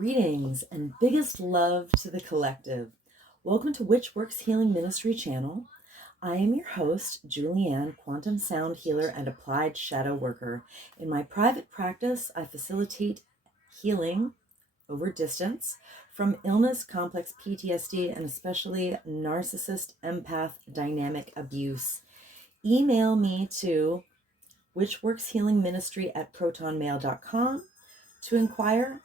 Greetings and biggest love to the collective. Welcome to Witch Works Healing Ministry channel. I am your host, Julianne, quantum sound healer and applied shadow worker. In my private practice, I facilitate healing over distance from illness, complex PTSD, and especially narcissist, empath, dynamic abuse. Email me to witchworkshealingministry@protonmail.com to inquire.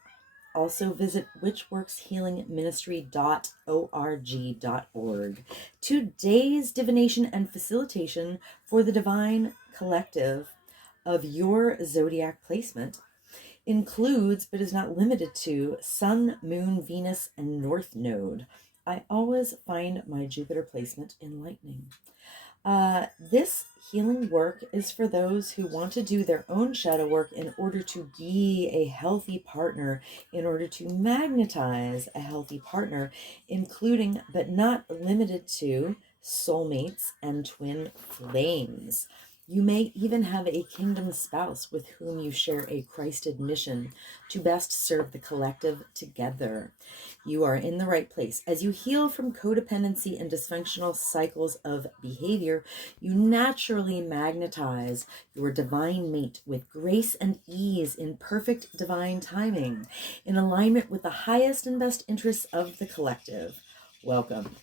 Also visit witchworkshealingministry.org. Today's divination and facilitation for the divine collective of your zodiac placement includes, but is not limited to, Sun, Moon, Venus, and North Node. I always find my Jupiter placement enlightening. This healing work is for those who want to do their own shadow work in order to be a healthy partner, in order to magnetize a healthy partner, including but not limited to soulmates and twin flames. You may even have a kingdom spouse with whom you share a Christed mission to best serve the collective together. You are in the right place. As you heal from codependency and dysfunctional cycles of behavior, you naturally magnetize your divine mate with grace and ease in perfect divine timing, in alignment with the highest and best interests of the collective. Welcome.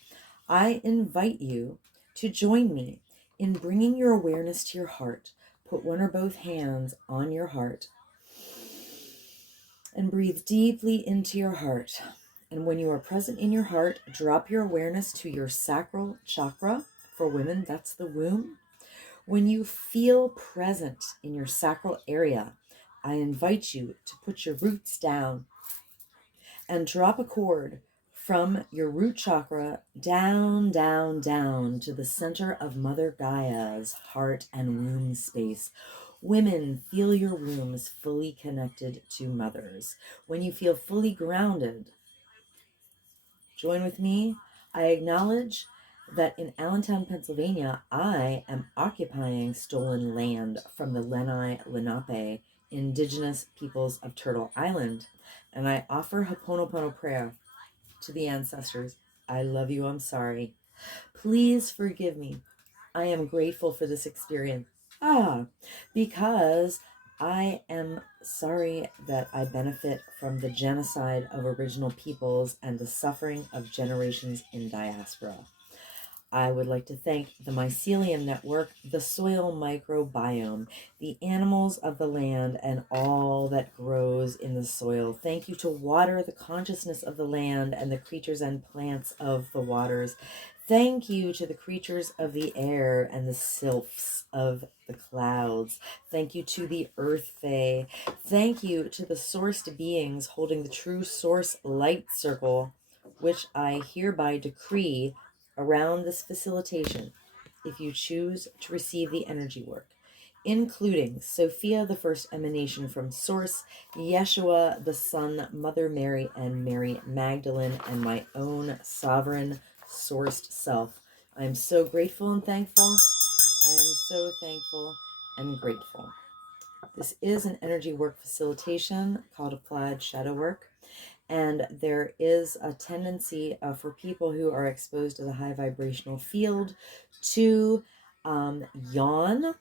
I invite you to join me in bringing your awareness to your heart. Put one or both hands on your heart and breathe deeply into your heart. And when you are present in your heart, drop your awareness to your sacral chakra. For women, that's the womb. When you feel present in your sacral area, I invite you to put your roots down and drop a cord from your root chakra down, down, down to the center of Mother Gaia's heart and womb space. Women, feel your wombs fully connected to mothers. When you feel fully grounded, join with me. I acknowledge that in Allentown, Pennsylvania, I am occupying stolen land from the Lenni Lenape, indigenous peoples of Turtle Island, and I offer Ho'oponopono prayer to the ancestors. I love you, I'm sorry. Please forgive me. I am grateful for this experience. Because I am sorry that I benefit from the genocide of original peoples and the suffering of generations in diaspora. I would like to thank the Mycelium Network, the soil microbiome, the animals of the land, and all that grows in the soil. Thank you to water, the consciousness of the land, and the creatures and plants of the waters. Thank you to the creatures of the air and the sylphs of the clouds. Thank you to the Earth Fae. Thank you to the sourced beings holding the true source light circle, which I hereby decree around this facilitation, if you choose to receive the energy work, including Sophia, the first emanation from Source, Yeshua, the Son, Mother Mary, and Mary Magdalene, and my own sovereign sourced self. I am so grateful and thankful. I am so thankful and grateful. This is an energy work facilitation called Applied Shadow Work. And there is a tendency for people who are exposed to the high vibrational field to yawn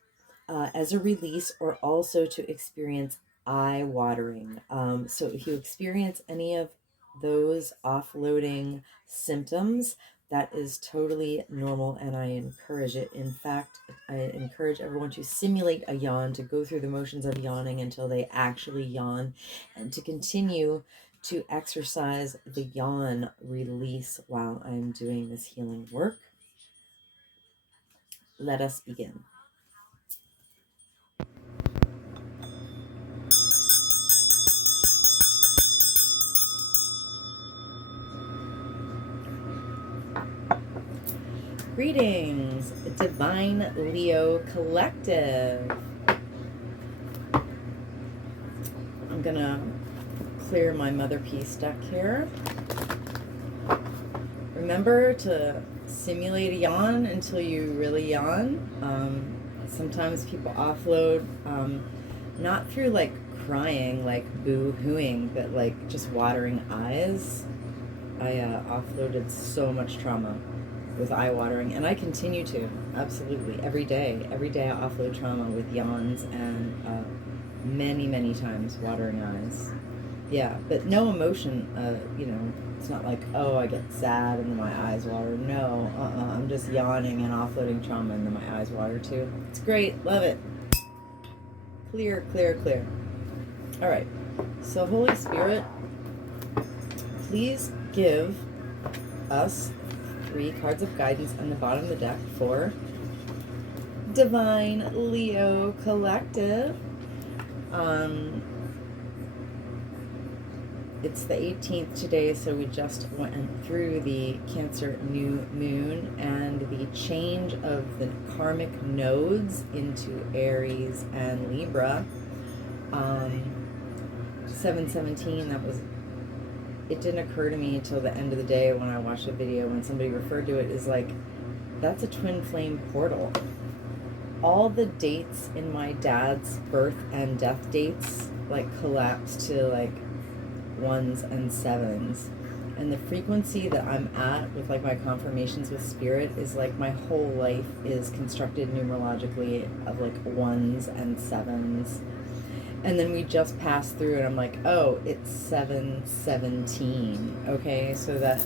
as a release, or also to experience eye watering. So if you experience any of those offloading symptoms, that is totally normal, and I encourage it. In fact, I encourage everyone to simulate a yawn, to go through the motions of yawning until they actually yawn, and to continue to exercise the yawn release while I'm doing this healing work. Let us begin. Greetings, Divine Leo Collective. I'm gonna clear my Mother Peace deck here. Remember to simulate a yawn until you really yawn. Sometimes people offload, not through like crying, like boo-hooing, but like just watering eyes. I offloaded so much trauma with eye watering, and I continue to, absolutely, every day. Every day I offload trauma with yawns and many times watering eyes. Yeah, but no emotion, it's not like, oh, I get sad and then my eyes water. No, I'm just yawning and offloading trauma and then my eyes water too. It's great, love it. Clear. All right, so Holy Spirit, please give us 3 cards of guidance on the bottom of the deck for Divine Leo Collective. It's the 18th today, so we just went through the Cancer new moon and the change of the karmic nodes into Aries and Libra. 717, it didn't occur to me until the end of the day when I watched a video when somebody referred to it as like, that's a twin flame portal. All the dates in my dad's birth and death dates like collapsed to like 1s and 7s, and the frequency that I'm at with like my confirmations with spirit is like my whole life is constructed numerologically of like 1s and 7s. And then we just passed through and I'm like, oh, it's 717. Okay, so that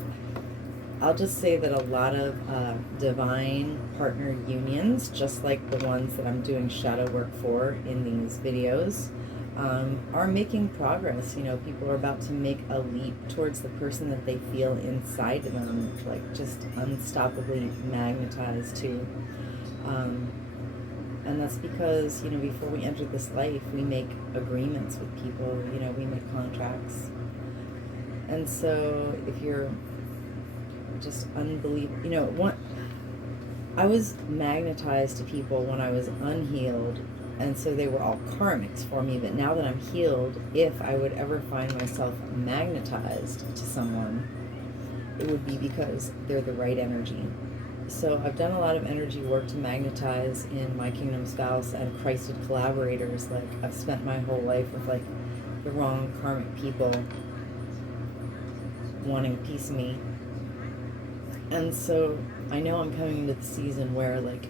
I'll just say that a lot of divine partner unions, just like the ones that I'm doing shadow work for in these videos, are making progress. People are about to make a leap towards the person that they feel inside of them, like just unstoppably magnetized to. And that's because, before we enter this life, we make agreements with people, we make contracts. And so if you're just unbelievable, I was magnetized to people when I was unhealed, and so they were all karmics for me. But now that I'm healed, if I would ever find myself magnetized to someone, it would be because they're the right energy. So I've done a lot of energy work to magnetize in my Kingdom Spouse and Christed collaborators. Like, I've spent my whole life with like the wrong karmic people wanting a piece of me. And so I know I'm coming into the season where like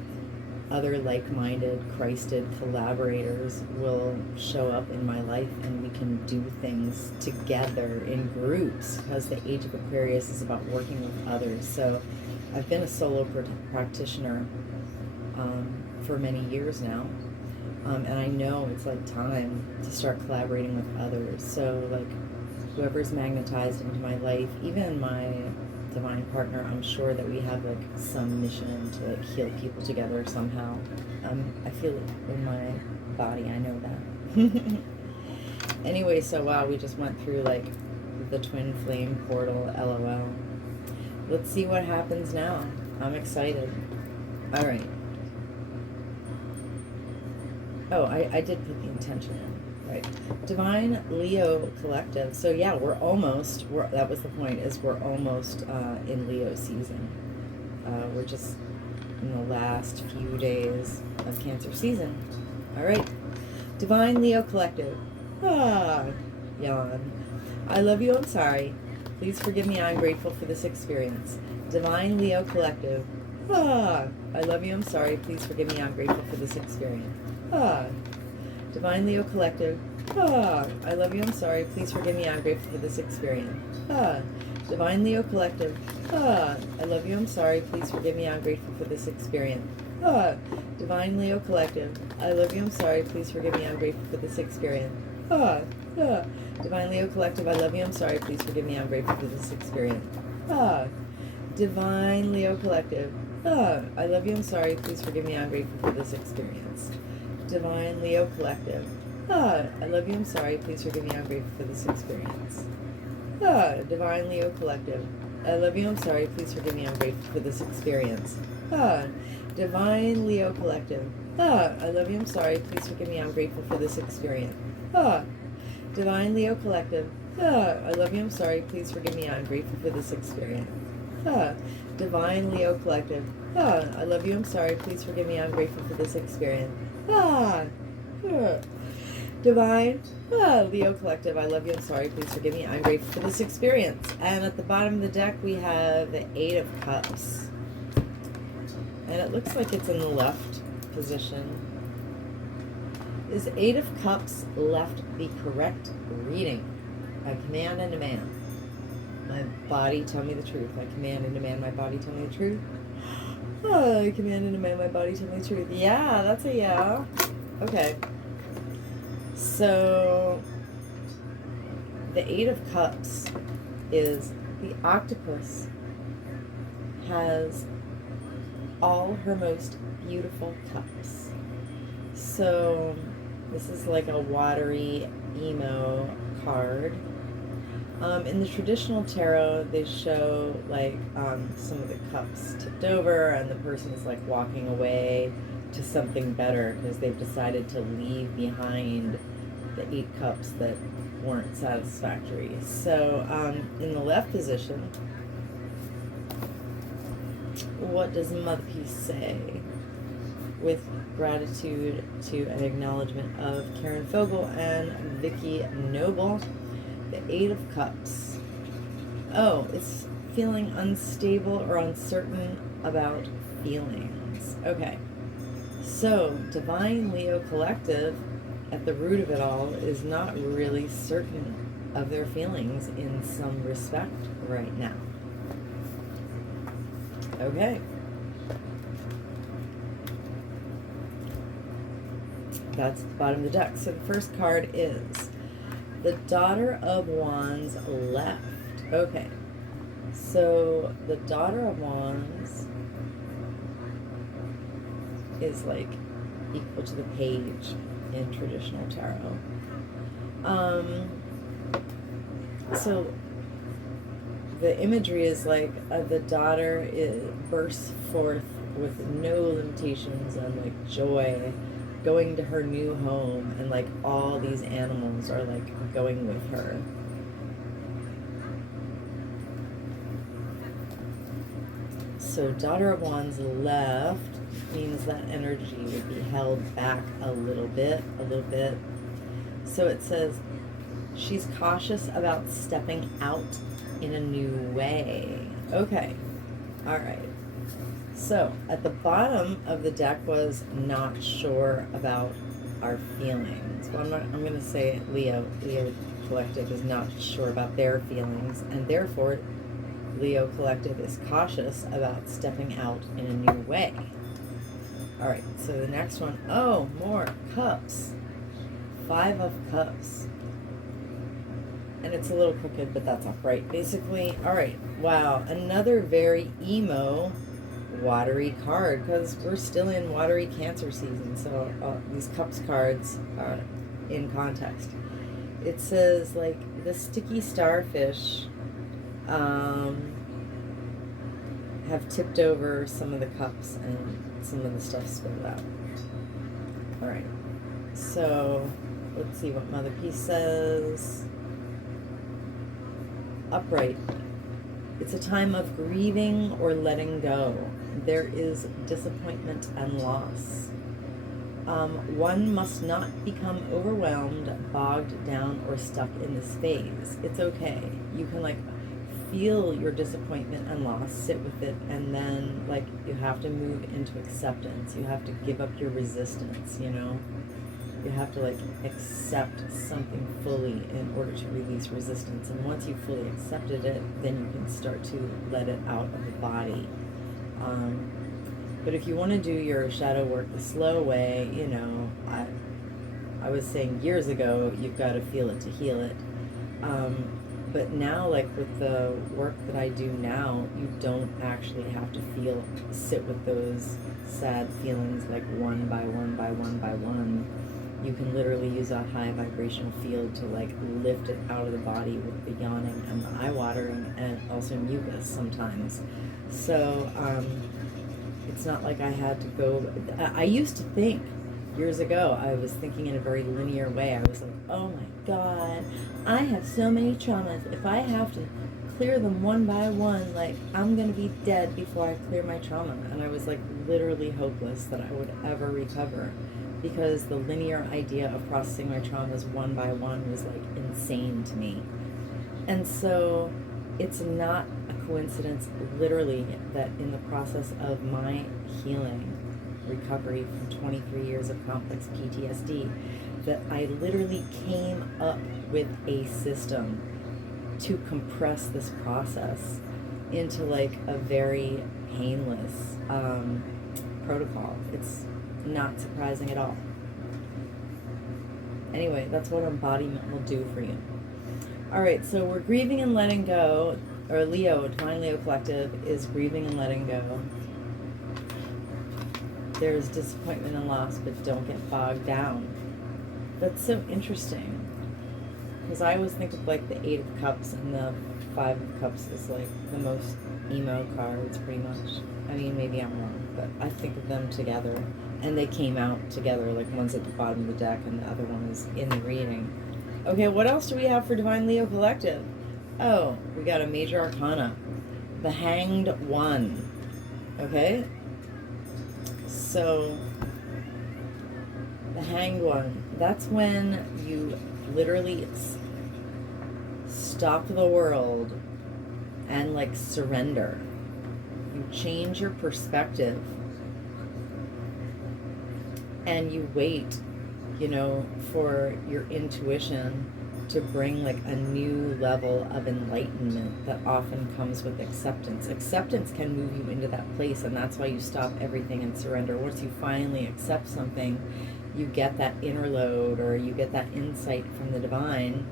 other like-minded Christed collaborators will show up in my life and we can do things together in groups, because the Age of Aquarius is about working with others. So I've been a solo practitioner for many years now, and I know it's like time to start collaborating with others. So like whoever's magnetized into my life, even my divine partner, I'm sure that we have like some mission to like heal people together somehow. I feel it in my body, I know that. Anyway, so wow, we just went through like the twin flame portal, LOL. Let's see what happens now. I'm excited. All right. Oh, I did put the intention in. Right. Divine Leo Collective. So yeah, that was the point, is we're almost in Leo season. We're just in the last few days of Cancer season. All right. Divine Leo Collective. Yawn. I love you, I'm sorry. Please forgive me, I'm grateful for this experience. Divine Leo Collective. I love you, I'm sorry. Please forgive me, I'm grateful for this experience. Divine Leo Collective. I love you, I'm sorry. Please forgive me, I'm grateful for this experience. Divine Leo Collective. I love you, I'm sorry. Please forgive me, I'm grateful for this experience. Divine Leo Collective. I love you, I'm sorry. Please forgive me, I'm grateful for this experience. Divine Leo Collective. I love you, I'm sorry. Please forgive me, I'm grateful for this experience. Divine Leo Collective. I love you, I'm sorry. Please forgive me, I'm grateful for this experience. Divine Leo Collective. I love you, I'm sorry. Please forgive me, I'm grateful for this experience. Divine Leo Collective. I love you, I'm sorry. Please forgive me, I'm grateful for this experience. Divine Leo Collective. I love you, I'm sorry. Please forgive me, I'm grateful for this experience. Divine Leo Collective. I love you, I'm sorry. Please forgive me, I'm grateful for this experience. Divine Leo Collective. I love you, I'm sorry. Please forgive me, I'm grateful for this experience. Divine, Leo Collective, I love you, I'm sorry, please forgive me, I'm grateful for this experience. And at the bottom of the deck we have the Eight of Cups. And it looks like it's in the left position. Is Eight of Cups left the correct reading? I command and demand. My body tell me the truth. I command and demand my body tell me the truth. I command and demand my body tell me the truth. Yeah, that's a yeah. Okay. So, the Eight of Cups is the octopus has all her most beautiful cups. So, this is like a watery emo card. In the traditional tarot, they show like some of the cups tipped over and the person is like walking away to something better because they've decided to leave behind the 8 cups that weren't satisfactory. So in the left position, what does Mother Peace say? With gratitude to an acknowledgement of Karen Fogel and Vicky Noble, the 8 of Cups. Oh, it's feeling unstable or uncertain about feelings. Okay. So, Divine Leo Collective, at the root of it all, is not really certain of their feelings in some respect right now. Okay. That's the bottom of the deck. So the first card is the Daughter of Wands left. Okay. So the Daughter of Wands is like equal to the page in traditional tarot. So the imagery is like the daughter bursts forth with no limitations and like joy, going to her new home, and like all these animals are like going with her. So Daughter of Wands left means that energy would be held back a little bit. So it says she's cautious about stepping out in a new way. Okay. All right. So at the bottom of the deck was not sure about our feelings. Well, I'm going to say Leo Collective is not sure about their feelings, and therefore Leo Collective is cautious about stepping out in a new way. All right, so the next one, oh, more cups. 5 of Cups. And it's a little crooked, but that's upright, basically. All right, wow, another very emo, watery card, because we're still in watery Cancer season, so these Cups cards are in context. It says, like, the sticky starfish have tipped over some of the cups and some of the stuff spilled out. All right, so let's see what Mother Peace says. Upright. It's a time of grieving or letting go. There is disappointment and loss. One must not become overwhelmed, bogged down, or stuck in this phase. It's okay. You can like feel your disappointment and loss, sit with it, and then like you have to move into acceptance. You have to give up your resistance, you know? You have to like accept something fully in order to release resistance. And once you've fully accepted it, then you can start to let it out of the body. But if you want to do your shadow work the slow way, you know, I was saying years ago, you've got to feel it to heal it. But now, like with the work that I do now, you don't actually have to sit with those sad feelings like one by one by one by one. You can literally use a high vibrational field to like lift it out of the body with the yawning and the eye watering, and also mucus sometimes. So it's not like I had to go. I used to think years ago, I was thinking in a very linear way. I was like, oh my God, I have so many traumas. If I have to clear them one by one, like I'm going to be dead before I clear my trauma. And I was like literally hopeless that I would ever recover, because the linear idea of processing my traumas one by one was like insane to me. And so it's not a coincidence, literally, that in the process of my healing, recovery from 23 years of complex PTSD, that I literally came up with a system to compress this process into like a very painless protocol. It's not surprising at all. Anyway, that's what embodiment will do for you. All right, so we're grieving and letting go, or Leo, Divine Leo Collective is grieving and letting go. There's disappointment and loss, but don't get bogged down. That's so interesting, because I always think of like the Eight of Cups and the Five of Cups as like the most emo cards, pretty much. I mean, maybe I'm wrong, but I think of them together, and they came out together, like one's at the bottom of the deck and the other one is in the reading. Okay, what else do we have for Divine Leo Collective? Oh, we got a major arcana, the Hanged One. Okay, so the Hanged One, that's when you literally stop the world and like surrender. You change your perspective and you wait, you know, for your intuition to bring like a new level of enlightenment that often comes with acceptance. Acceptance can move you into that place, and that's why you stop everything and surrender. Once you finally accept something, you get that inner load, or you get that insight from the divine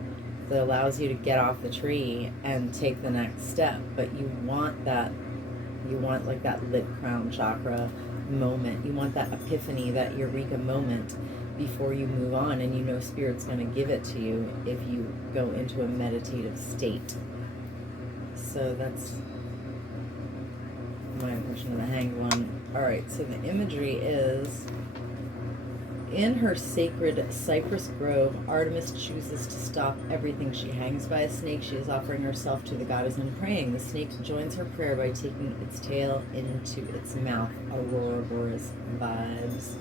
that allows you to get off the tree and take the next step. But you want that, you want like that lit crown chakra moment. You want that epiphany, that eureka moment before you move on, and you know Spirit's going to give it to you if you go into a meditative state. So that's my impression of the Hanged One. Alright, so the imagery is, in her sacred cypress grove, Artemis chooses to stop everything. She hangs by a snake. She is offering herself to the goddess and praying. The snake joins her prayer by taking its tail into its mouth. Aurora Boreas vibes.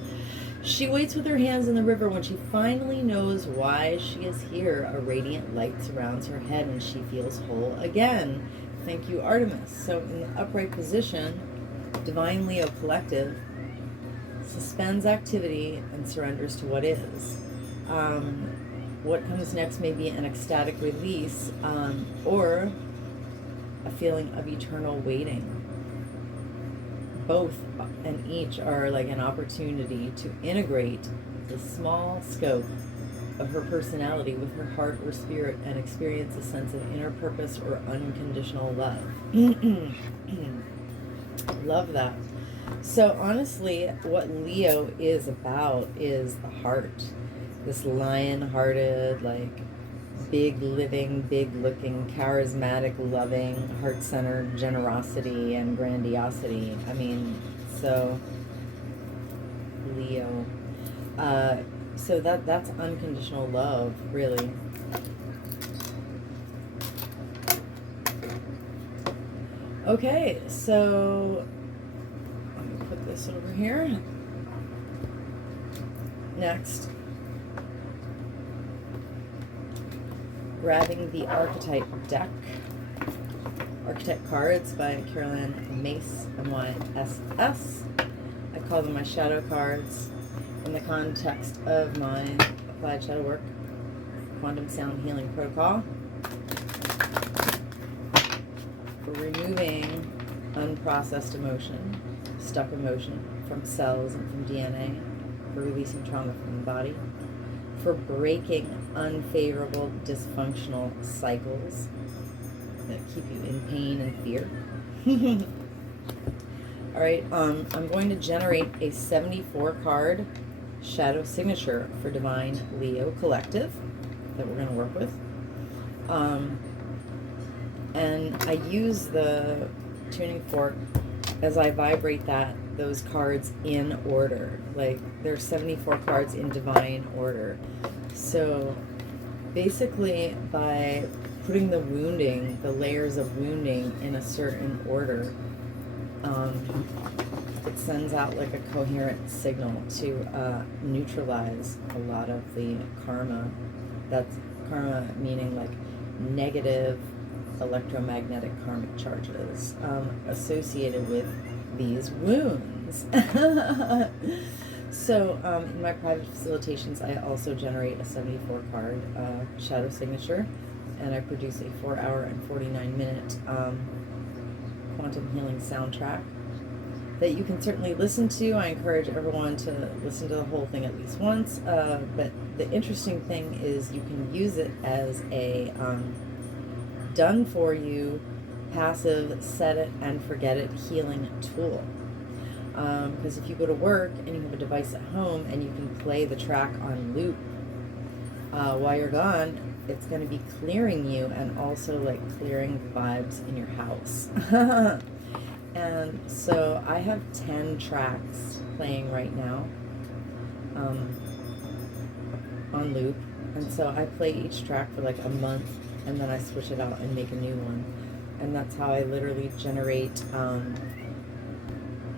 She waits with her hands in the river. When she finally knows why she is here, a radiant light surrounds her head and she feels whole again. Thank you, Artemis. So in the upright position, Divine Leo Collective suspends activity and surrenders to what is. What comes next may be an ecstatic release, or a feeling of eternal waiting. Both and each are like an opportunity to integrate the small scope of her personality with her heart or spirit and experience a sense of inner purpose or unconditional love. Love that. So honestly, what Leo is about is the heart. This lion-hearted, like big living, big looking, charismatic, loving, heart-centered generosity and grandiosity. I mean, so Leo. So that's unconditional love, really. Okay, so let me put this over here. Next, grabbing the archetype deck. Archetype cards by Caroline Mace, MYSS. I call them my shadow cards in the context of my applied shadow work, quantum sound healing protocol, for removing unprocessed emotion, stuck emotion from cells and from DNA, for releasing trauma from the body, for breaking unfavorable dysfunctional cycles that keep you in pain and fear. All right, I'm going to generate a 74 card shadow signature for Divine Leo Collective that we're going to work with. And I use the tuning fork as I vibrate those cards in order. Like, there's 74 cards in divine order. So basically, by putting the wounding, the layers of wounding in a certain order, it sends out like a coherent signal to neutralize a lot of the karma. That's karma meaning like negative electromagnetic karmic charges associated with these wounds. So in my private facilitations, I also generate a 74 card shadow signature, and I produce a 4-hour and 49-minute quantum healing soundtrack that you can certainly listen to. I encourage everyone to listen to the whole thing at least once, but the interesting thing is you can use it as a done for you, passive, set it and forget it healing tool. Because if you go to work and you have a device at home and you can play the track on loop while you're gone, it's going to be clearing you and also like clearing vibes in your house. And so I have 10 tracks playing right now on loop, and so I play each track for like a month and then I switch it out and make a new one, and that's how I literally generate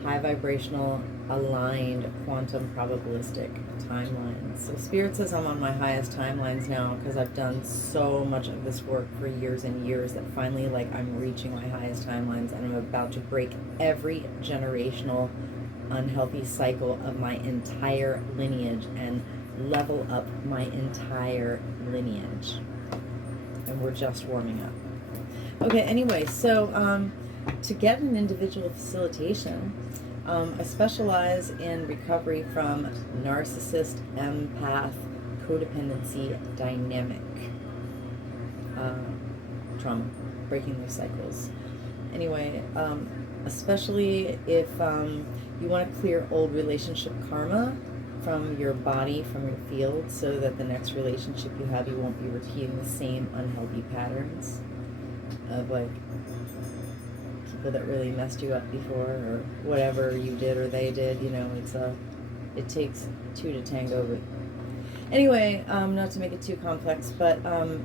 high vibrational, aligned, quantum probabilistic timelines. So Spirit says I'm on my highest timelines now because I've done so much of this work for years and years that finally, like, I'm reaching my highest timelines, and I'm about to break every generational unhealthy cycle of my entire lineage and level up my entire lineage. And we're just warming up. Okay, anyway, so to get an individual facilitation, I specialize in recovery from narcissist, empath, codependency, dynamic trauma, breaking those cycles. Anyway, especially if you want to clear old relationship karma from your body, from your field, so that the next relationship you have, you won't be repeating the same unhealthy patterns of like people that really messed you up before, or whatever you did or they did. You know, it takes two to tango. But anyway, not to make it too complex, but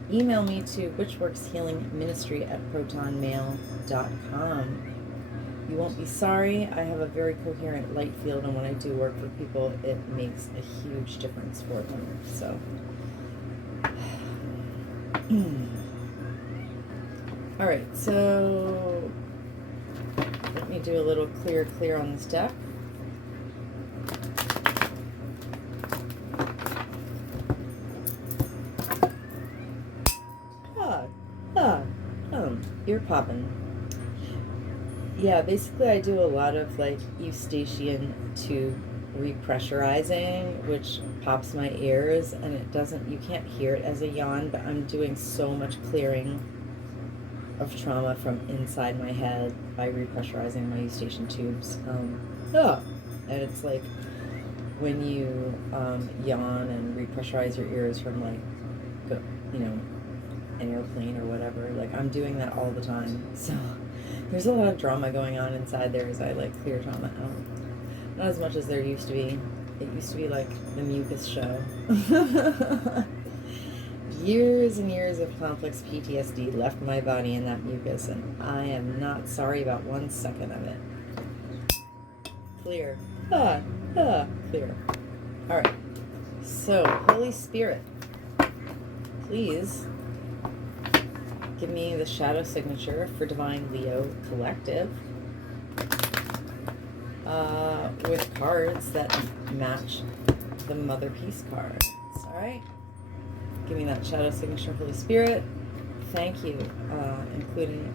email me to witchworkshealingministry@protonmail.com. You won't be sorry. I have a very coherent light field, and when I do work for people, it makes a huge difference for them. So all right, so let me do a little clear on this deck. Ear popping. Yeah, basically I do a lot of like eustachian tube repressurizing, which pops my ears, and it doesn't, you can't hear it as a yawn, but I'm doing so much clearing of trauma from inside my head by repressurizing my eustachian tubes. And it's like when you yawn and repressurize your ears from like, you know, an airplane or whatever. Like, I'm doing that all the time. So there's a lot of drama going on inside there as I like clear trauma out. Not as much as there used to be. It used to be like the mucus show. Years and years of complex PTSD left my body in that mucus, and I am not sorry about 1 second of it. Clear. Clear. Alright. So, Holy Spirit, please give me the shadow signature for Divine Leo Collective with cards that match the Mother Peace cards. Alright? Give me that shadow signature, Holy Spirit. Thank you, including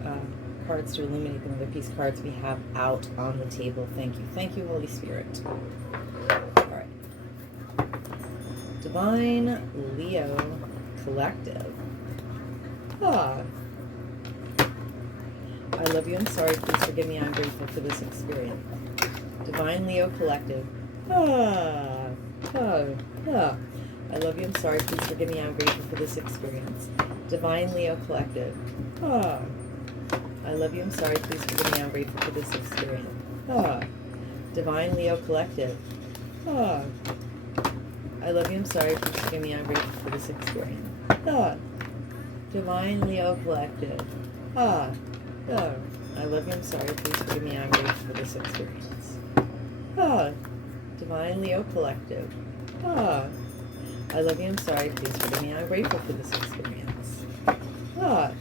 cards to illuminate the Mother Peace cards we have out on the table. Thank you. Thank you, Holy Spirit. All right. Divine Leo Collective. I love you. I'm sorry. Please forgive me. I'm grateful for this experience. Divine Leo Collective. I love you. I'm sorry. Please forgive me. I'm grateful for this experience. Divine Leo Collective. I love you. I'm sorry. Please forgive me. I'm grateful for this experience. Divine Leo Collective. I love you. I'm sorry. Please forgive me. I'm grateful for this experience. Divine Leo Collective. I love you. I'm sorry. Please forgive me. I'm grateful for this experience. Ah, Divine Leo Collective. Ah, I love you, I'm sorry, please forgive me, I'm grateful for this experience. Ah,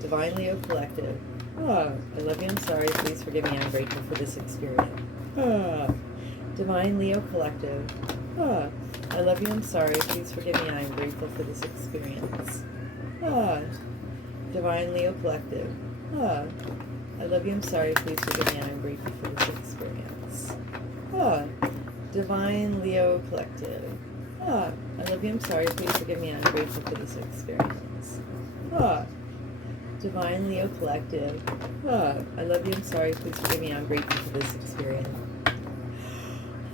Divine Leo Collective. Ah, I love you, I'm sorry, please forgive me, I'm grateful for this experience. Ah, Divine Leo Collective. Ah, I love you, I'm sorry, please forgive me, I am grateful for this experience. Ah, Divine Leo Collective. Ah, I love you, I'm sorry, please forgive me, I am grateful for this experience. Ah, Divine Leo Collective. Ah, I love you, I'm sorry, please forgive me, I am grateful for this experience. Ah, Divine Leo Collective. Ah, I love you, I'm sorry, please forgive me, I'm grateful for this experience.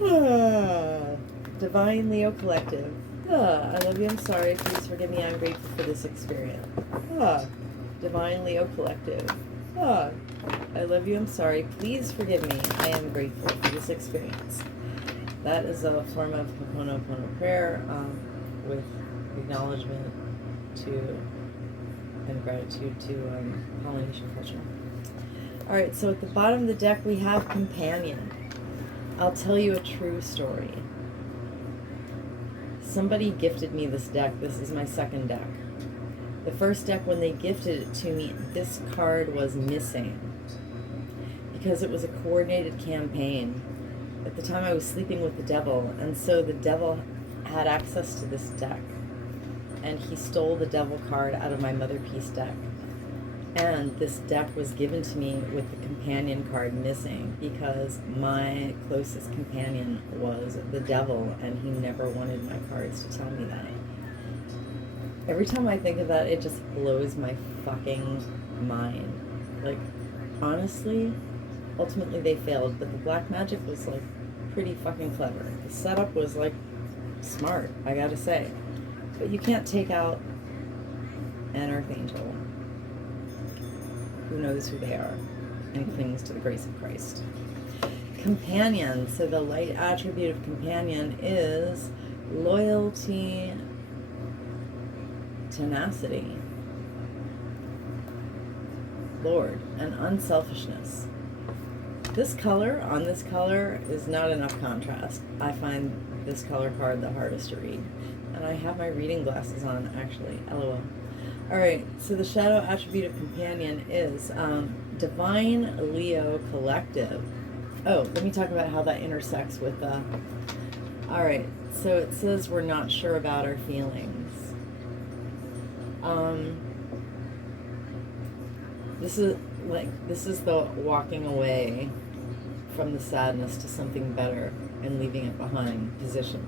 Ah, Divine Leo Collective. Ah, I love you, I'm sorry, please forgive me, I'm grateful for this experience. Ah, Divine Leo Collective. Ah, I love you, I'm sorry, please forgive me, I am grateful for this experience. That is a form of Ho'oponopono prayer with acknowledgement to and gratitude to Polynesian culture. Alright, so at the bottom of the deck we have Companion. I'll tell you a true story. Somebody gifted me this deck. This is my second deck. The first deck, when they gifted it to me, this card was missing because it was a coordinated campaign. At the time I was sleeping with the devil, and so the devil had access to this deck, and he stole the devil card out of my Mother Peace deck. And this deck was given to me with the companion card missing because my closest companion was the devil, and he never wanted my cards to tell me that. Every time I think of that, it just blows my fucking mind. Like, honestly, ultimately they failed, but the black magic was like pretty fucking clever. The setup was like smart, I gotta say. But you can't take out an Earth Angel who knows who they are and clings to the grace of Christ. Companion. So the light attribute of companion is loyalty, tenacity, Lord, and unselfishness. This color, on this color, is not enough contrast. I find this color card the hardest to read. And I have my reading glasses on, actually. LOL. Alright, so the shadow attribute of companion is Divine Leo Collective. Oh, let me talk about how that intersects with the... Alright, so it says we're not sure about our feelings. This is the walking away from the sadness to something better and leaving it behind position.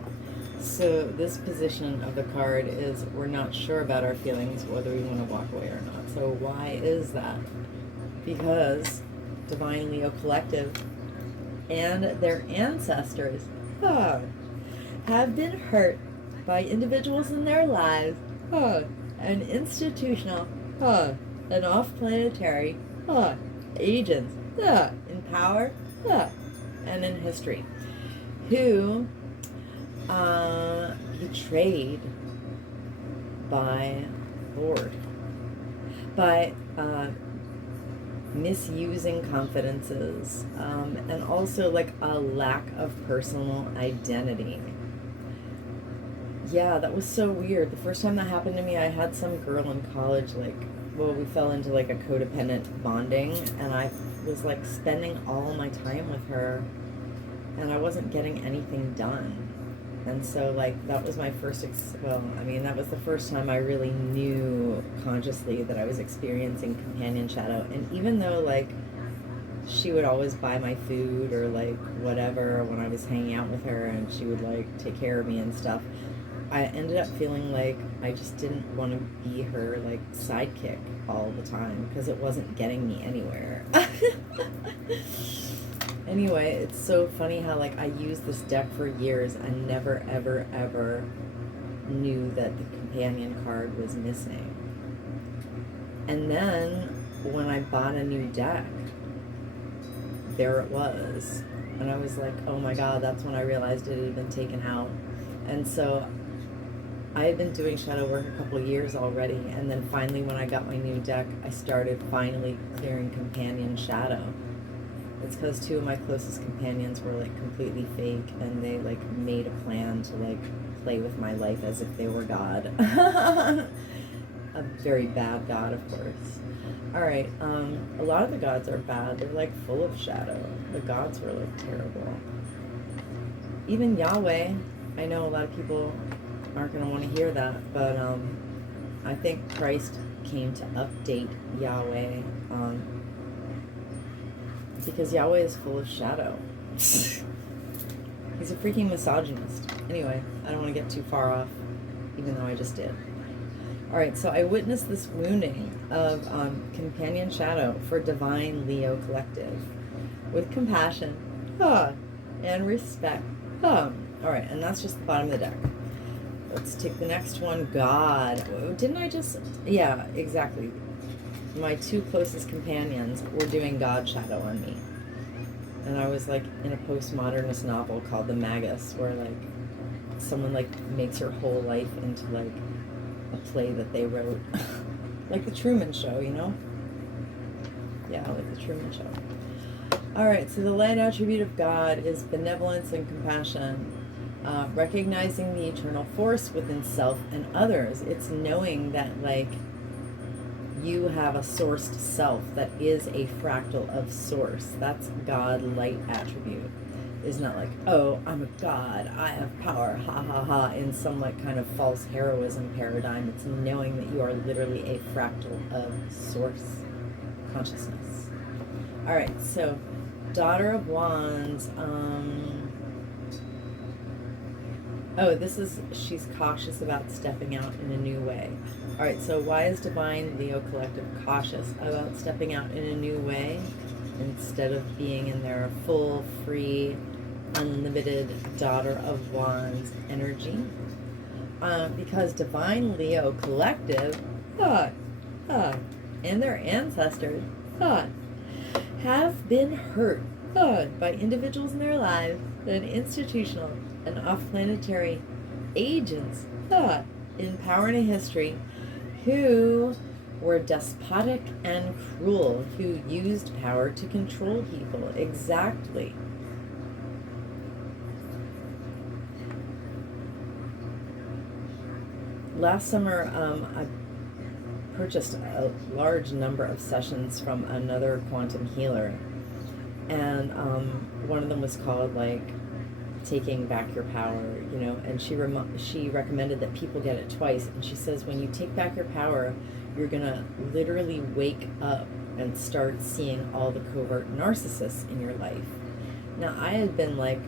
So this position of the card is we're not sure about our feelings, whether we want to walk away or not. So why is that? Because Divine Leo Collective and their ancestors have been hurt by individuals in their lives, and institutional, and off-planetary agents in power and in history who betrayed by Lord, by misusing confidences, and also like a lack of personal identity. Yeah, that was so weird. The first time that happened to me, I had some girl in college, we fell into like a codependent bonding, and I was like spending all my time with her, and I wasn't getting anything done. And so like that was my first, that was the first time I really knew consciously that I was experiencing companion shadow. And even though like she would always buy my food or like whatever when I was hanging out with her, and she would like take care of me and stuff, I ended up feeling like I just didn't want to be her like sidekick all the time because it wasn't getting me anywhere. Anyway, it's so funny how like I used this deck for years and never ever ever knew that the companion card was missing. And then when I bought a new deck, there it was. And I was like, oh my god, that's when I realized it had been taken out. And so I had been doing shadow work a couple years already, and then finally when I got my new deck, I started finally clearing companion shadow. It's because two of my closest companions were like completely fake, and they like made a plan to like play with my life as if they were God. A very bad God, of course. Alright, a lot of the gods are bad. They're like full of shadow. The gods were like terrible. Even Yahweh, I know a lot of people aren't going to want to hear that, but I think Christ came to update Yahweh, because Yahweh is full of shadow. He's a freaking misogynist. Anyway, I don't want to get too far off, even though I just did. Alright, so I witnessed this wounding of companion shadow for divine Leo collective with compassion and respect. Alright, and that's just the bottom of the deck. Let's take the next one. God. Didn't I just... Yeah, exactly. My two closest companions were doing God shadow on me. And I was like in a postmodernist novel called The Magus, where like someone like makes her whole life into like a play that they wrote. Like the Truman Show, you know? Yeah, like the Truman Show. Alright, so the light attribute of God is benevolence and compassion. Recognizing the eternal force within self and others. It's knowing that like you have a sourced self that is a fractal of source. That's God light attribute. It's not like, oh, I'm a god, I have power, ha ha ha, in some like kind of false heroism paradigm. It's knowing that you are literally a fractal of source consciousness. Alright, so Daughter of Wands, oh, this is, she's cautious about stepping out in a new way. Alright, so why is Divine Leo Collective cautious about stepping out in a new way instead of being in their full, free, unlimited Daughter of Wands energy? Because Divine Leo Collective and their ancestors have been hurt by individuals in their lives and institutional and off-planetary agents in power and history who were despotic and cruel, who used power to control people. Exactly. Last summer, I purchased a large number of sessions from another quantum healer, and one of them was called like Taking Back Your Power, you know, and she recommended that people get it twice. And she says when you take back your power, you're gonna literally wake up and start seeing all the covert narcissists in your life. Now, I had been like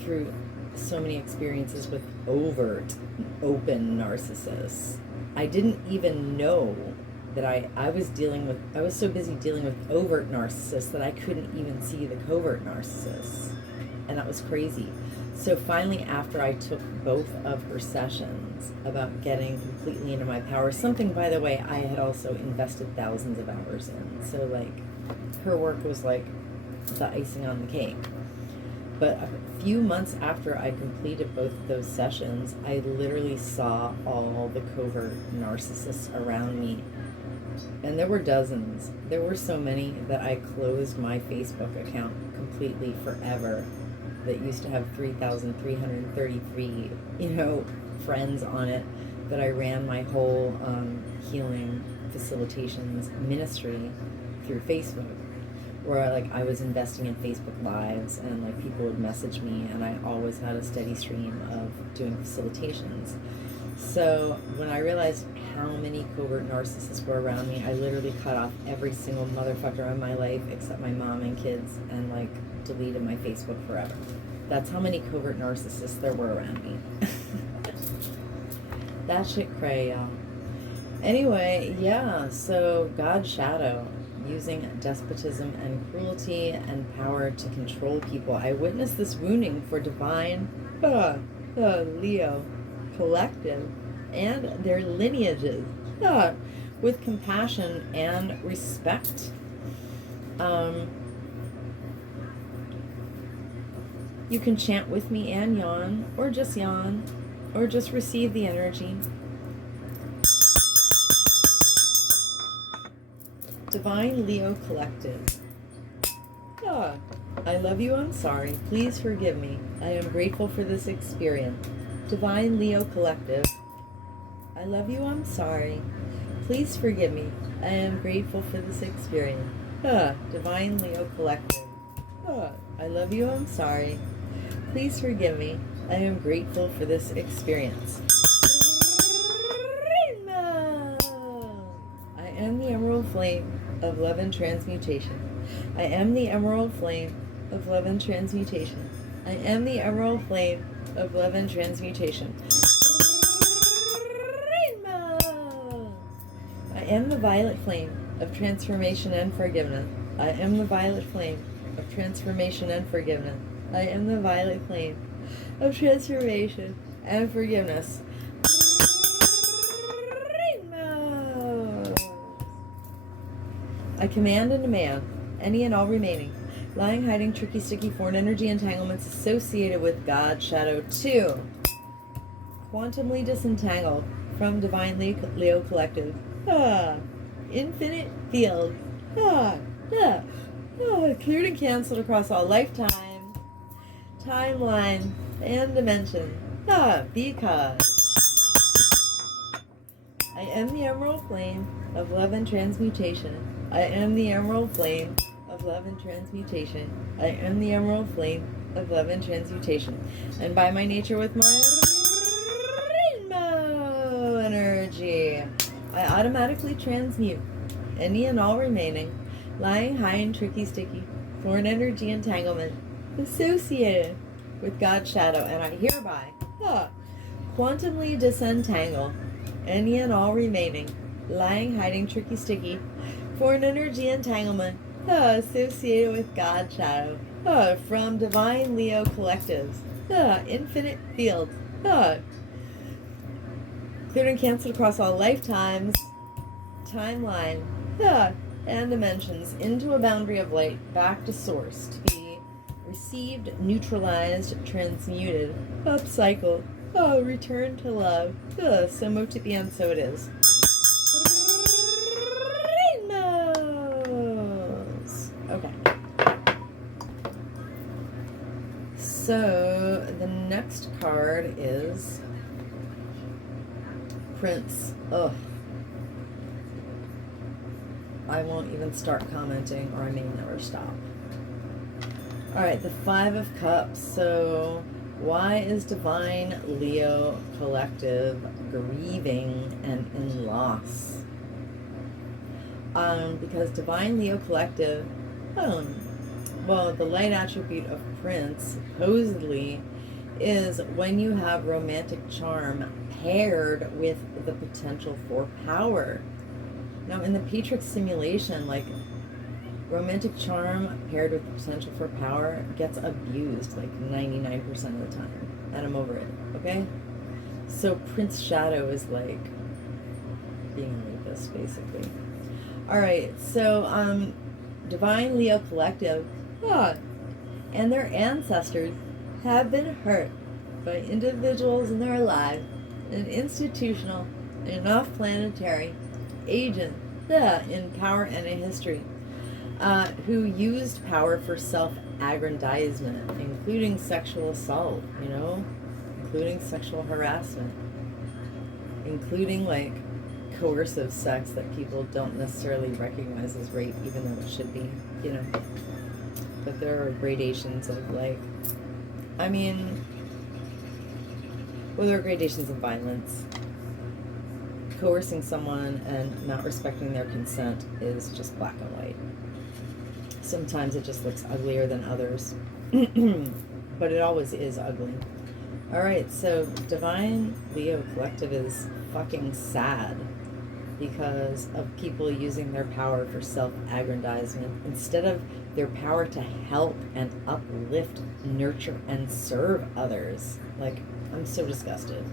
through so many experiences with overt, open narcissists. I didn't even know that I was so busy dealing with overt narcissists that I couldn't even see the covert narcissists. And that was crazy. So finally, after I took both of her sessions about getting completely into my power, something, by the way, I had also invested thousands of hours in. So like her work was like the icing on the cake. But a few months after I completed both of those sessions, I literally saw all the covert narcissists around me. And there were dozens. There were so many that I closed my Facebook account completely forever. That used to have 3,333, you know, friends on it. That I ran my whole healing facilitations ministry through Facebook. Where like I was investing in Facebook Lives, and like people would message me, and I always had a steady stream of doing facilitations. So when I realized how many covert narcissists were around me, I literally cut off every single motherfucker in my life except my mom and kids, and like deleted my Facebook forever. That's how many covert narcissists there were around me. That shit cray, y'all. Anyway, yeah, so God's shadow, using despotism and cruelty and power to control people. I witnessed this wounding for Divine Leo Collective and their lineages with compassion and respect. You can chant with me and yawn, or just yawn, or just receive the energy. Divine Leo Collective, Ah, I love you, I'm sorry. Please forgive me. I am grateful for this experience. Divine Leo Collective. I love you, I'm sorry. Please forgive me. I am grateful for this experience. Divine Leo Collective. I love you, I'm sorry. Please forgive me. I am grateful for this experience. I am the emerald flame of love and transmutation. I am the emerald flame of love and transmutation. I am the emerald flame of love and transmutation. I am the violet flame of transformation and forgiveness. I am the violet flame of transformation and forgiveness. I am the violet flame of transformation and forgiveness. I command and demand any and all remaining lying, hiding, tricky, sticky, foreign energy entanglements associated with God Shadow 2 quantumly disentangled from Divine Leo Collective. Infinite field. Cleared and canceled across all lifetime, timeline, and dimension. Because I am the emerald flame of love and transmutation. I am the emerald flame of love and transmutation. I am the emerald flame of love and transmutation. And by my nature with my rainbow energy, I automatically transmute any and all remaining lying, high, and tricky, sticky foreign energy entanglement associated with God's shadow, and I hereby quantumly disentangle any and all remaining lying, hiding, tricky, sticky foreign energy entanglement associated with God's shadow from Divine Leo Collectives, infinite fields, cleared and canceled across all lifetimes, timeline, and dimensions into a boundary of light back to source to be received, neutralized, transmuted, upcycled, returned to love, so moved to be, and so it is. Rainbows. Okay. So the next card is Prince. Ugh. I won't even start commenting, or I may never stop. Alright, the Five of Cups. So, why is Divine Leo Collective grieving and in loss? Because Divine Leo Collective, well, the light attribute of Prince, supposedly, is when you have romantic charm paired with the potential for power. Now, in the Patrix simulation, like, romantic charm paired with the potential for power gets abused, like, 99% of the time. And I'm over it, okay? So Prince Shadow is, like, being like this, basically. Alright, so, Divine Leo Collective, and their ancestors have been hurt by individuals in their lives, an institutional and off-planetary agent in power and in history, who used power for self-aggrandizement, including sexual assault, including sexual harassment, including, like, coercive sex that people don't necessarily recognize as rape, even though it should be, But there are gradations of, like, there are gradations of violence. Coercing someone and not respecting their consent is just black and white. Sometimes it just looks uglier than others, but it always is ugly. Alright, so Divine Leo Collective is fucking sad because of people using their power for self-aggrandizement instead of their power to help and uplift, nurture, and serve others. Like, I'm so disgusted.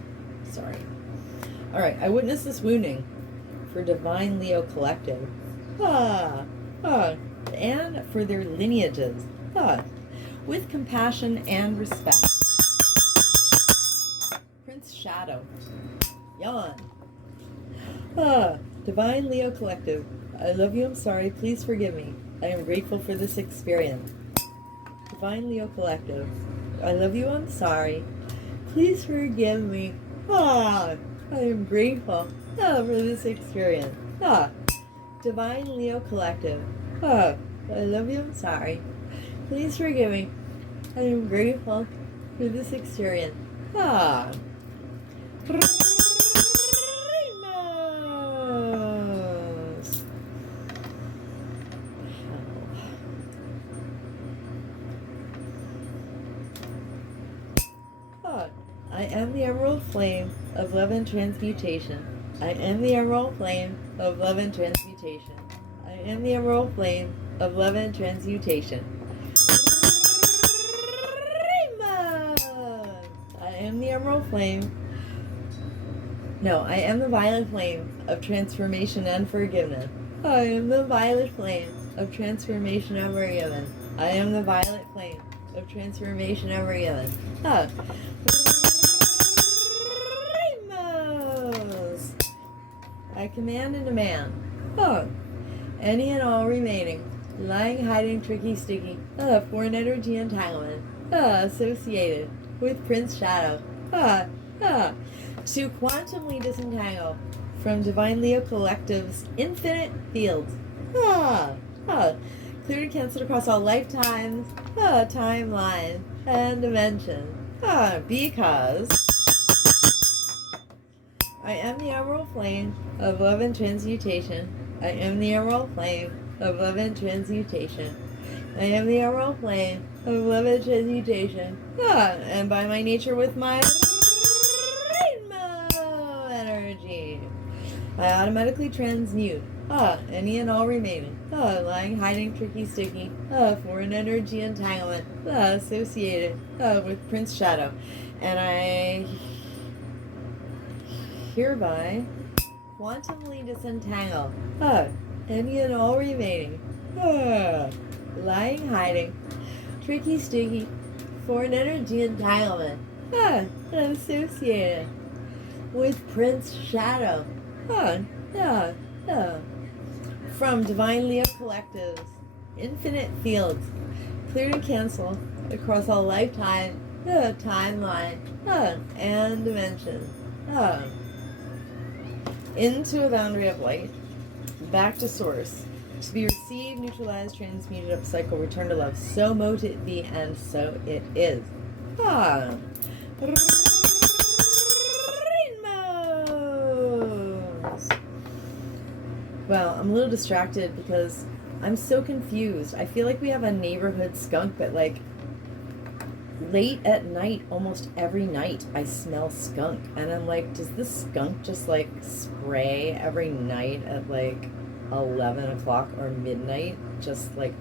Sorry. Alright, I witnessed this wounding for Divine Leo Collective. And for their lineages. With compassion and respect. Prince Shadow. Yawn. Divine Leo Collective. I love you, I'm sorry, please forgive me. I am grateful for this experience. Divine Leo Collective. I love you, I'm sorry. Please forgive me. I am grateful for this experience. Divine Leo Collective. I love you, I'm sorry. Please forgive me. I am grateful for this experience. I am the emerald flame of love and transmutation. I am the emerald flame of love and transmutation. I am the emerald flame of love and transmutation. I am the emerald flame. No, I am the violet flame of transformation and forgiveness. I am the violet flame of transformation and forgiveness. I am the violet flame of transformation and forgiveness. I command and demand. Any and all remaining, lying, hiding, tricky, sticky, foreign energy entanglement, associated with Prince Shadow, to quantumly disentangle from Divine Leo Collective's infinite fields. Clear to cancel across all lifetimes, timelines, and dimensions. Because I am the emerald flame of love and transmutation. I am the emerald flame of love and transmutation. I am the emerald flame of love and transmutation. And by my nature with my rainbow energy, I automatically transmute any and all remaining, lying, hiding, tricky, sticky, foreign energy entanglement, associated with Prince Shadow. And I hereby quantumly disentangle any and all remaining, lying, hiding, tricky, sticky, foreign energy entanglement, associated with Prince Shadow, from Divine Leo Collective's infinite fields, clear to cancel across all lifetime, timeline, and dimensions. Into a boundary of light, back to source, to be received, neutralized, transmuted, upcycle, return to love. So mote it be, and so it is. Rainbows! Well, I'm a little distracted because I'm so confused. I feel like we have a neighborhood skunk, but like late at night, almost every night, I smell skunk. And I'm like, does this skunk just like spray every night at like 11 o'clock or midnight? Just like,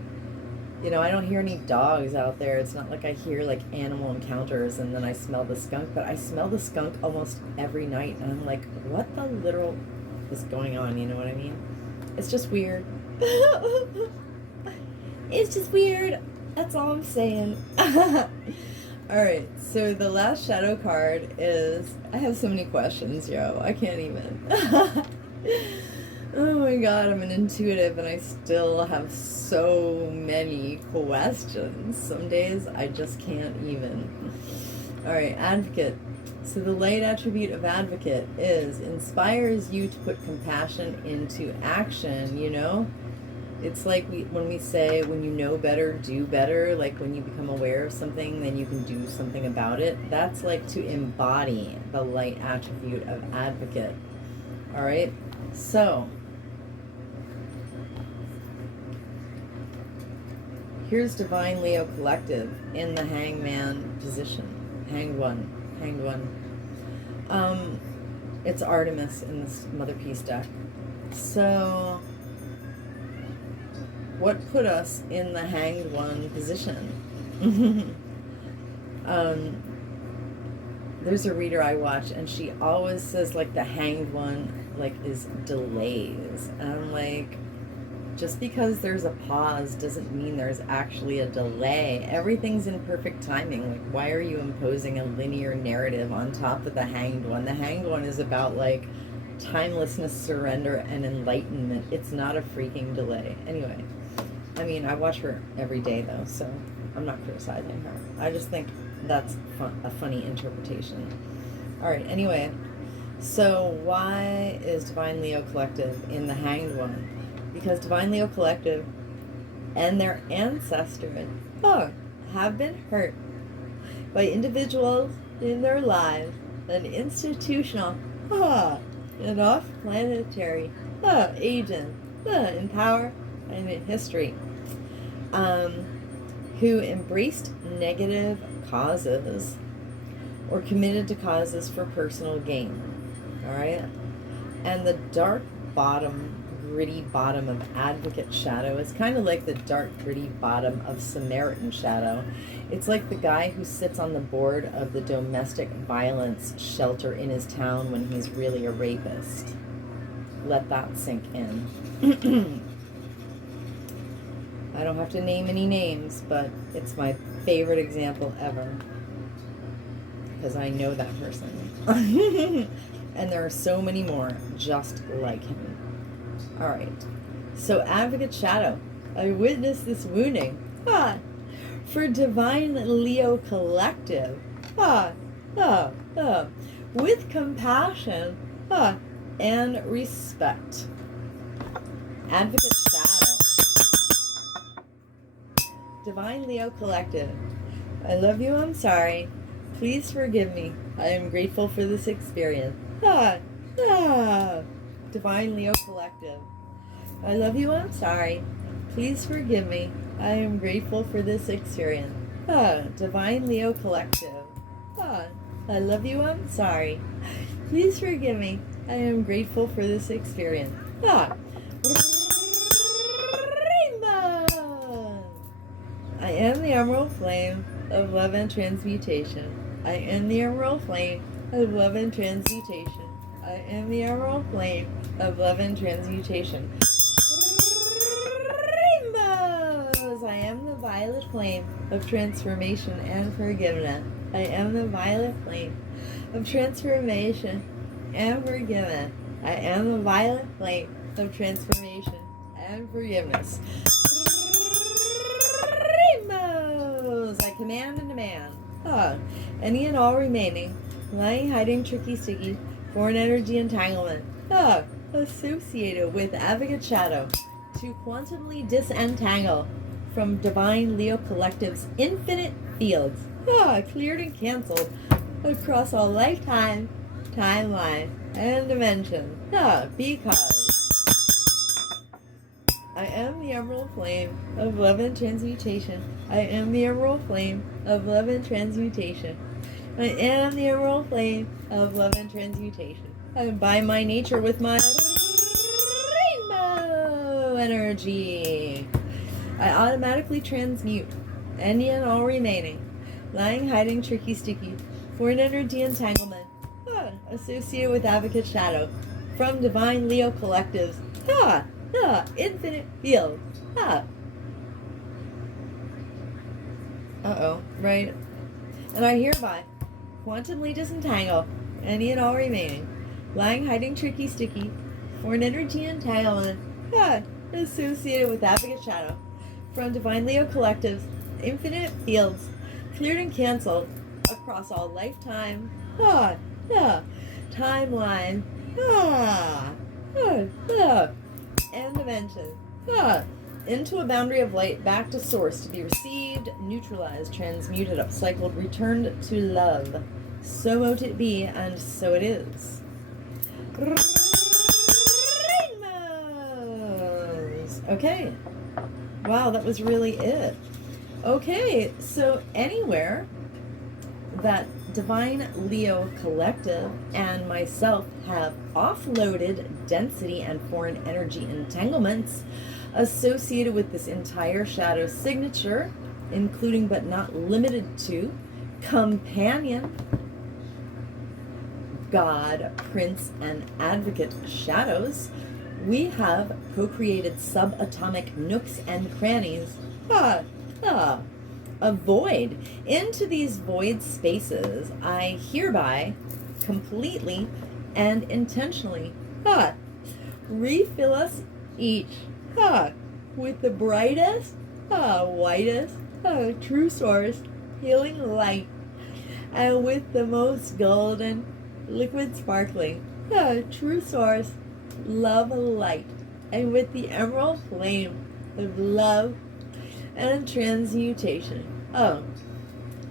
you know, I don't hear any dogs out there. It's not like I hear like animal encounters and then I smell the skunk, but I smell the skunk almost every night. And I'm like, what the literal is going on? You know what I mean? It's just weird. It's just weird. That's all I'm saying. Alright, so the last shadow card is... I have so many questions, yo. I can't even. Oh my god, I'm an intuitive and I still have so many questions. Some days I just can't even. Alright, advocate. So the light attribute of advocate is inspires you to put compassion into action, you know? It's like when we say, when you know better, do better. Like when you become aware of something, then you can do something about it. That's like to embody the light attribute of advocate. All right? So, here's Divine Leo Collective in the hangman position. Hanged one. It's Artemis in this Mother Peace deck. So... what put us in the hanged one position? There's a reader I watch and she always says like the hanged one like is delays. And I'm like, just because there's a pause doesn't mean there's actually a delay. Everything's in perfect timing. Like, why are you imposing a linear narrative on top of the hanged one? The hanged one is about like timelessness, surrender, and enlightenment. It's not a freaking delay. Anyway. I mean, I watch her every day, though, so I'm not criticizing her. I just think that's a funny interpretation. All right, anyway. So why is Divine Leo Collective in the Hanged One? Because Divine Leo Collective and their ancestors have been hurt by individuals in their lives, an institutional and off-planetary agent in power and in history, who embraced negative causes or committed to causes for personal gain. All right? And the dark bottom, gritty bottom of Advocate Shadow is kind of like the dark, gritty bottom of Samaritan Shadow. It's like the guy who sits on the board of the domestic violence shelter in his town when he's really a rapist. Let that sink in. I don't have to name any names, but it's my favorite example ever. Because I know that person. And there are so many more just like him. All right. So Advocate Shadow, I witnessed this wounding. For Divine Leo Collective. With compassion. And respect. Advocate Shadow. Divine Leo Collective. I love you, I'm sorry. Please forgive me. I am grateful for this experience. Divine Leo Collective. I love you, I'm sorry. Please forgive me. I am grateful for this experience. Divine Leo Collective. I love you, I'm sorry. Please forgive me. I am grateful for this experience. Rainbow! I am the emerald flame of love and transmutation. I am the emerald flame of love and transmutation. I am the emerald flame of love and transmutation. Rainbows! I am the violet flame of transformation and forgiveness. I am the violet flame of transformation and forgiveness. I am the violet flame of transformation and forgiveness. Rainbows! I command and demand. Any and all remaining, lying, hiding, tricky, sticky, foreign energy entanglement, associated with Advocate Shadow, to quantumly disentangle from Divine Leo Collective's infinite fields, cleared and canceled across all lifetime, timeline, and dimension, because I am the emerald flame of love and transmutation. I am the emerald flame of love and transmutation. I am the emerald flame of love and transmutation. I am by my nature with my rainbow energy. I automatically transmute any and all remaining, lying, hiding, tricky, sticky, foreign energy entanglement, associated with Advocate Shadow, from Divine Leo Collectives, infinite field. Right? And I hereby quantumly disentangle any and all remaining, lying, hiding, tricky, sticky, foreign energy entanglement, associated with Advocate Shadow, from Divine Leo Collectives, infinite fields, cleared and canceled across all lifetime, timeline, and dimension, into a boundary of light, back to source, to be received, neutralized, transmuted, upcycled, returned to love. So mote it be, and so it is. Rainbows! Okay. Wow, that was really it. Okay, so anywhere that Divine Leo Collective and myself have offloaded density and foreign energy entanglements associated with this entire shadow signature, including but not limited to companion, God, Prince, and Advocate shadows, we have co-created subatomic nooks and crannies, a void. Into these void spaces, I hereby, completely and intentionally, refill us each with the brightest, whitest, true source, healing light, and with the most golden, liquid sparkling, true source, love light, and with the emerald flame of love and transmutation.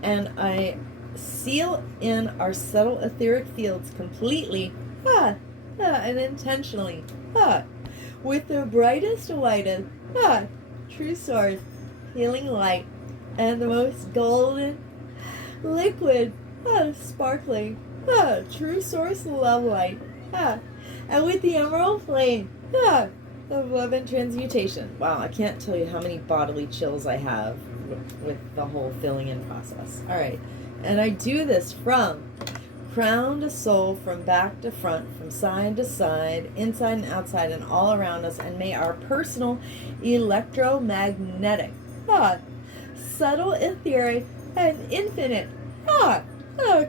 And I seal in our subtle etheric fields completely, and intentionally, with the brightest, whitest, true source, healing light, and the most golden, liquid, sparkling, true source, love light, and with the emerald flame, of love and transmutation. Wow, I can't tell you how many bodily chills I have with the whole filling in process. All right, and I do this from crown to sole, from back to front, from side to side, inside and outside, and all around us. And may our personal electromagnetic, subtle, etheric, and infinite,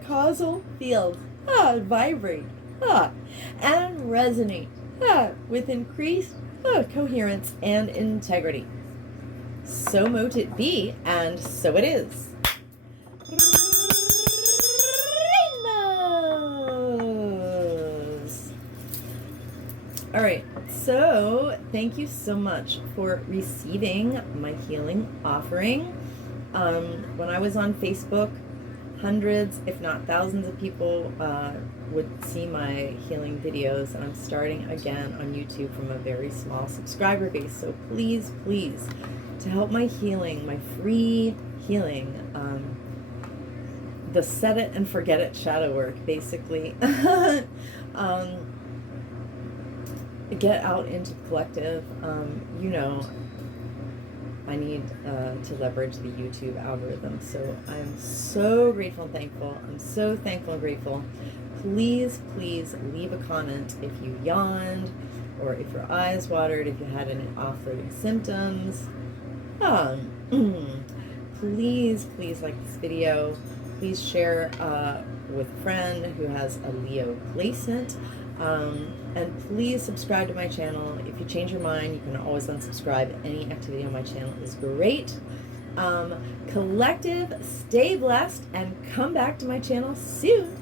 causal fields, vibrate, and resonate, with increased coherence and integrity. So mote it be, and so it is. Rainbows. All right, so thank you so much for receiving my healing offering. When I was on Facebook, hundreds, if not thousands of people would see my healing videos, and I'm starting again on YouTube from a very small subscriber base. So please, please, to help my healing, my free healing, the set it and forget it shadow work, basically, get out into the collective. You know, I need to leverage the YouTube algorithm. So I'm so grateful and thankful. I'm so thankful and grateful. Please, please leave a comment if you yawned, or if your eyes watered, if you had any off-roading symptoms. Please, please like this video. Please share with a friend who has a Leo placement. And please subscribe to my channel. If you change your mind, you can always unsubscribe. Any activity on my channel is great. Collective, stay blessed and come back to my channel soon.